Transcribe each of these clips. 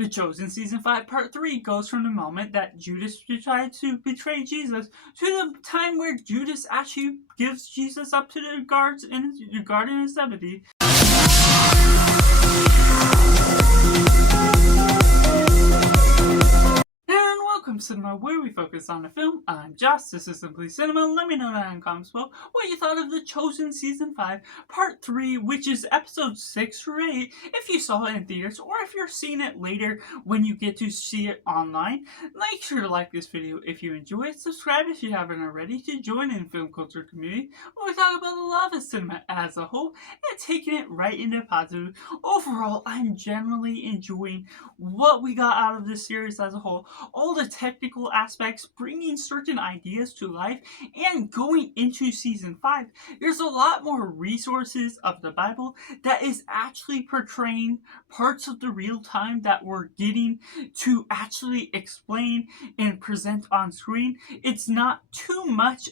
The Chosen Season 5 Part 3 goes from the moment that Judas tried to betray Jesus to the time where Judas actually gives Jesus up to the guards in the Garden of Gethsemane. And welcome Cinema, where we focus on the film. I'm Joss, this is Simply Cinema. Let me know down in the comments below what you thought of The Chosen Season 5 Part 3, which is Episode 6 or 8, if you saw it in theaters, or if you're seeing it later when you get to see it online. Make sure to like this video if you enjoy it, subscribe if you haven't already to join in the film culture community, where we talk about the love of cinema as a whole, and taking it right into positive. Overall, I'm generally enjoying what we got out of this series as a whole. All the technical aspects, bringing certain ideas to life, and going into season 5, there's a lot more resources of the Bible that is actually portraying parts of the real time that we're getting to actually explain and present on screen. It's not too much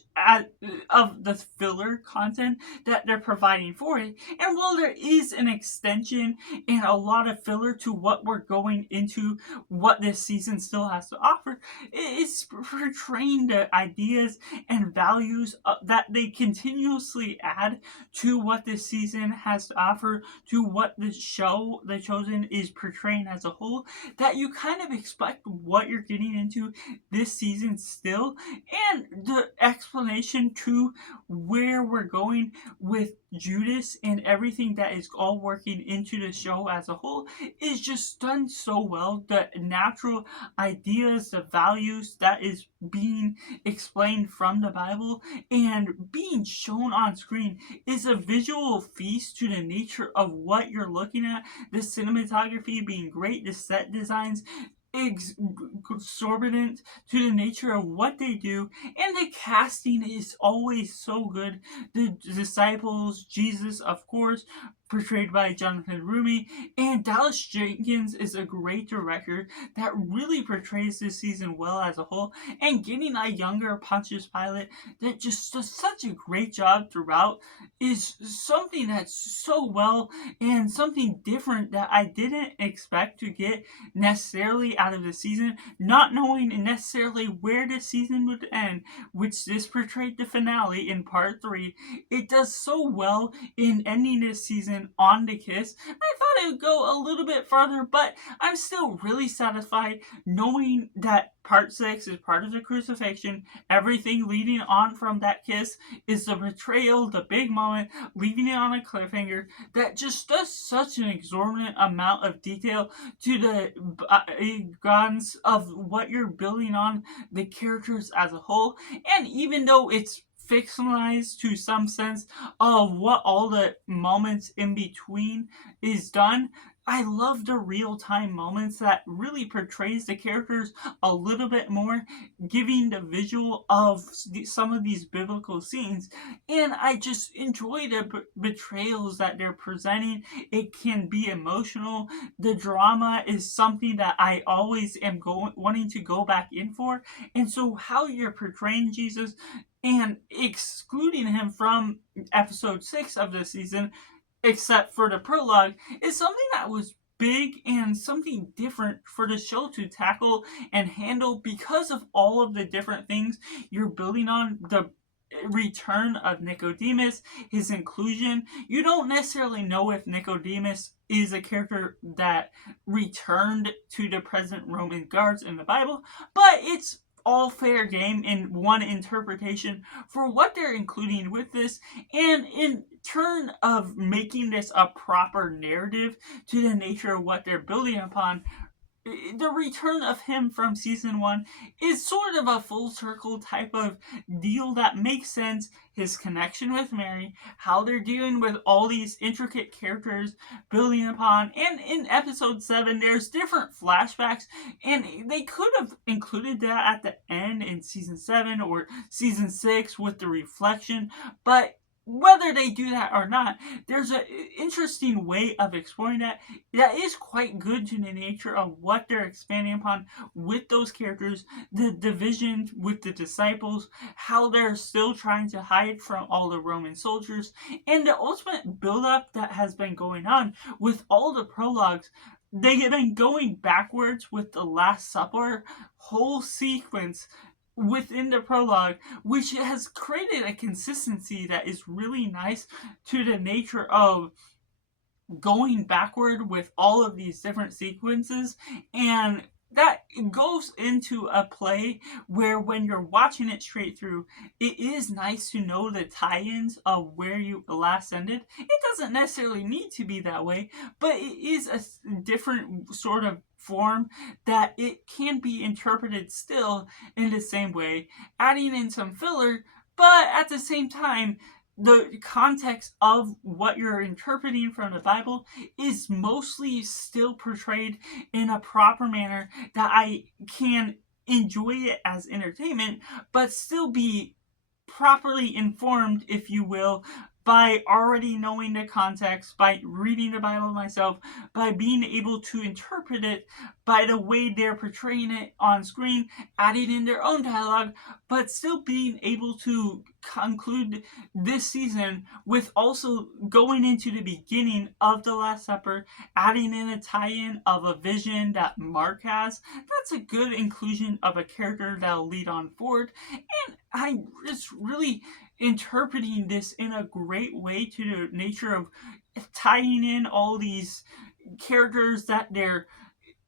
of the filler content that they're providing for it, and while there is an extension and a lot of filler to what we're going into, what this season still has to offer, it's portraying the ideas and values that they continuously add to what this season has to offer, to what the show The Chosen is portraying as a whole, that you kind of expect what you're getting into this season still, and the explanation to where we're going with Judas and everything that is all working into the show as a whole is just done so well. The natural ideas, the values that is being explained from the Bible and being shown on screen is a visual feast to the nature of what you're looking at. The cinematography being great, the set designs exorbitant to the nature of what they do, and the casting is always so good. The disciples, Jesus, of course, portrayed by Jonathan Rumi, and Dallas Jenkins is a great director that really portrays this season well as a whole, and getting a younger Pontius Pilate that just does such a great job throughout is something that's so well and something different that I didn't expect to get necessarily out of the season, not knowing necessarily where the season would end, which this portrayed the finale in part 3. It does so well in ending this season on the kiss. I thought it would go a little bit further, but I'm still really satisfied knowing that part 6 is part of the crucifixion. Everything leading on from that kiss is the betrayal, the big moment, leaving it on a cliffhanger that just does such an exorbitant amount of detail to the guns of what you're building on the characters as a whole. And even though it's fictionalized to some sense of what all the moments in between is done, I love the real-time moments that really portrays the characters a little bit more, giving the visual of some of these biblical scenes, and I just enjoy the betrayals that they're presenting. It can be emotional. The drama is something that I always am wanting to go back in for, and so how you're portraying Jesus and excluding him from episode 6 of this season, except for the prologue, is something that was big and something different for the show to tackle and handle because of all of the different things you're building on. The return of Nicodemus, his inclusion. You don't necessarily know if Nicodemus is a character that returned to the present Roman guards in the Bible, but it's all fair game in one interpretation for what they're including with this, and in turn of making this a proper narrative to the nature of what they're building upon. The return of him from season 1 is sort of a full circle type of deal that makes sense. His connection with Mary, how they're dealing with all these intricate characters building upon, and in episode 7 there's different flashbacks, and they could have included that at the end in season 7 or season 6 with the reflection, but whether they do that or not, there's an interesting way of exploring that is quite good to the nature of what they're expanding upon with those characters, the division with the disciples, how they're still trying to hide from all the Roman soldiers, and the ultimate build-up that has been going on with all the prologues they have been going backwards with the Last Supper whole sequence within the prologue, which has created a consistency that is really nice to the nature of going backward with all of these different sequences, and that goes into a play where when you're watching it straight through, it is nice to know the tie-ins of where you last ended. It doesn't necessarily need to be that way, but it is a different sort of form that it can be interpreted still in the same way, adding in some filler, but at the same time the context of what you're interpreting from the Bible is mostly still portrayed in a proper manner that I can enjoy it as entertainment, but still be properly informed, if you will, by already knowing the context, by reading the Bible myself, by being able to interpret it by the way they're portraying it on screen, adding in their own dialogue, but still being able to conclude this season with also going into the beginning of the Last Supper, adding in a tie-in of a vision that Mark has. That's a good inclusion of a character that'll lead on forward, and I just really interpreting this in a great way to the nature of tying in all these characters that they're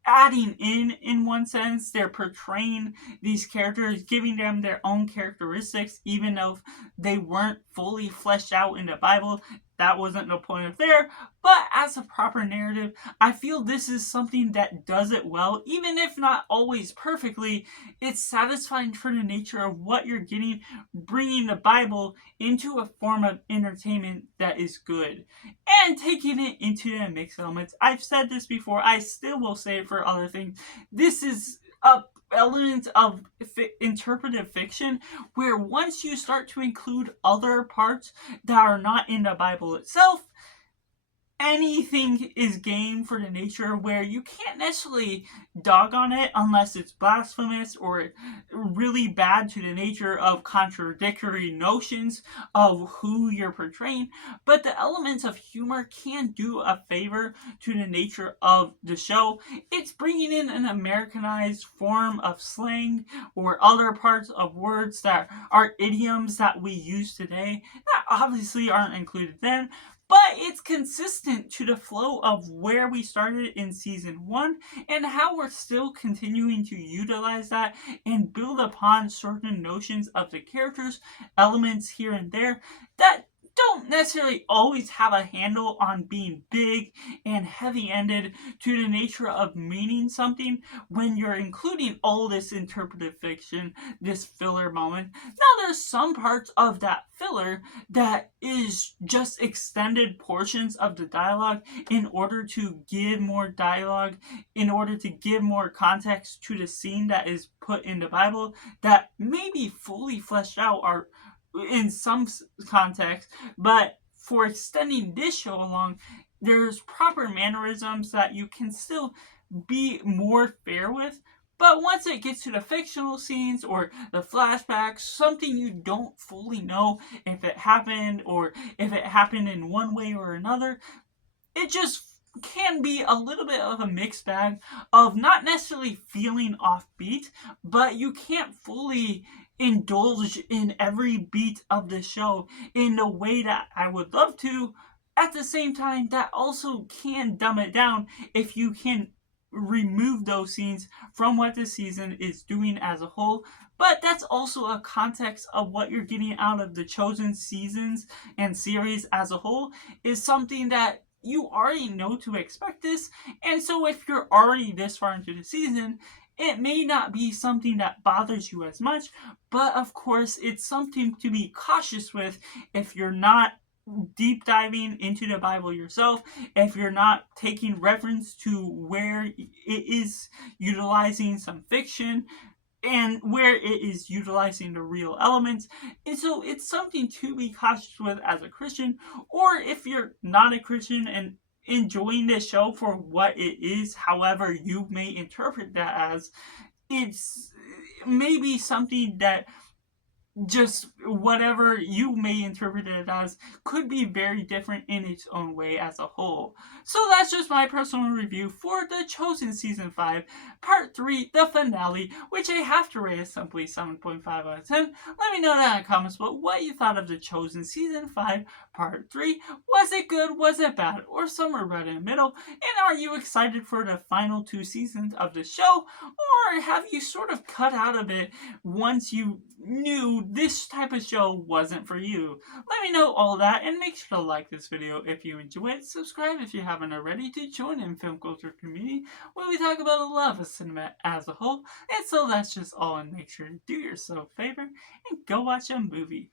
adding in one sense. They're portraying these characters, giving them their own characteristics, even though they weren't fully fleshed out in the Bible. That wasn't the point of there, but as a proper narrative, I feel this is something that does it well, even if not always perfectly. It's satisfying for the nature of what you're getting, bringing the Bible into a form of entertainment that is good and taking it into the mixed elements. I've said this before, I still will say it for other things. This is a element of interpretive fiction where once you start to include other parts that are not in the Bible itself, anything is game for the nature where you can't necessarily dog on it unless it's blasphemous or really bad to the nature of contradictory notions of who you're portraying. But the elements of humor can do a favor to the nature of the show. It's bringing in an Americanized form of slang or other parts of words that are idioms that we use today that obviously aren't included then, but it's consistent to the flow of where we started in season 1 and how we're still continuing to utilize that and build upon certain notions of the characters, elements here and there that don't necessarily always have a handle on being big and heavy-ended to the nature of meaning something when you're including all this interpretive fiction, this filler moment. Now there's some parts of that filler that is just extended portions of the dialogue in order to give more dialogue, in order to give more context to the scene that is put in the Bible that may be fully fleshed out or in some context, but for extending this show along, there's proper mannerisms that you can still be more fair with. But once it gets to the fictional scenes or the flashbacks, something you don't fully know if it happened or if it happened in one way or another, it just can be a little bit of a mixed bag of not necessarily feeling offbeat, but you can't fully indulge in every beat of the show in the way that I would love to. At the same time, that also can dumb it down if you can remove those scenes from what the season is doing as a whole. But that's also a context of what you're getting out of the Chosen seasons and series as a whole, is something that you already know to expect this. And so if you're already this far into the season, it may not be something that bothers you as much, but of course it's something to be cautious with if you're not deep diving into the Bible yourself, if you're not taking reference to where it is utilizing some fiction and where it is utilizing the real elements. And so it's something to be cautious with as a Christian, or if you're not a Christian and enjoying this show for what it is, however you may interpret that as, it's maybe something that just whatever you may interpret it as could be very different in its own way as a whole. So that's just my personal review for The Chosen Season 5, Part 3, the finale, which I have to rate a simply 7.5 out of 10. Let me know down in the comments below what you thought of The Chosen Season 5, Part 3. Was it good? Was it bad? Or somewhere right in the middle? And are you excited for the final 2 seasons of the show? Or have you sort of cut out of it once you knew this type of show wasn't for you? Let me know all that, and make sure to like this video if you enjoy it. Subscribe if you haven't already to join in film culture community where we talk about the love of cinema as a whole. And so that's just all, and make sure to do yourself a favor and go watch a movie.